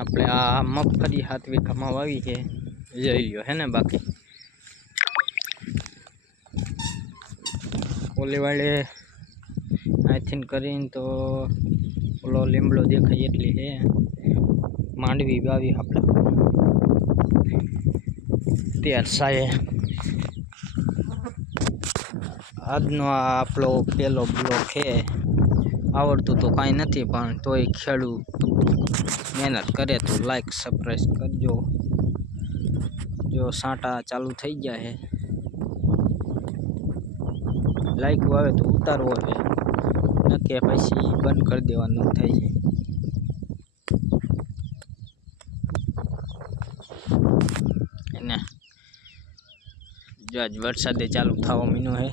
આપણે આ મગફળી 7 વીઘામાં વાવી છે, જોઈ લ્યો હે ને। બાકી ઓલી વાળે આઈથિંક કરીને તો ઓલો લીમડો દેખાય એટલી છે, માંડવી વાવી આપણે ત્યાર સાયે। આજનો આ આપણો પહેલો બ્લોક છે। આવડતું તો કાંઈ નથી, પણ તોય ખેડૂત મહેનત કરે તો લાઈક સબસ્ક્રાઈબ કરજો। જો સાંટા ચાલુ થઈ ગયા છે, લાઈક આવે તો ઉતારવો છે, નકે પછી બંધ કરી દેવાનું થાય છે। એને જો આજ વરસાદે ચાલુ થવા મીનો છે।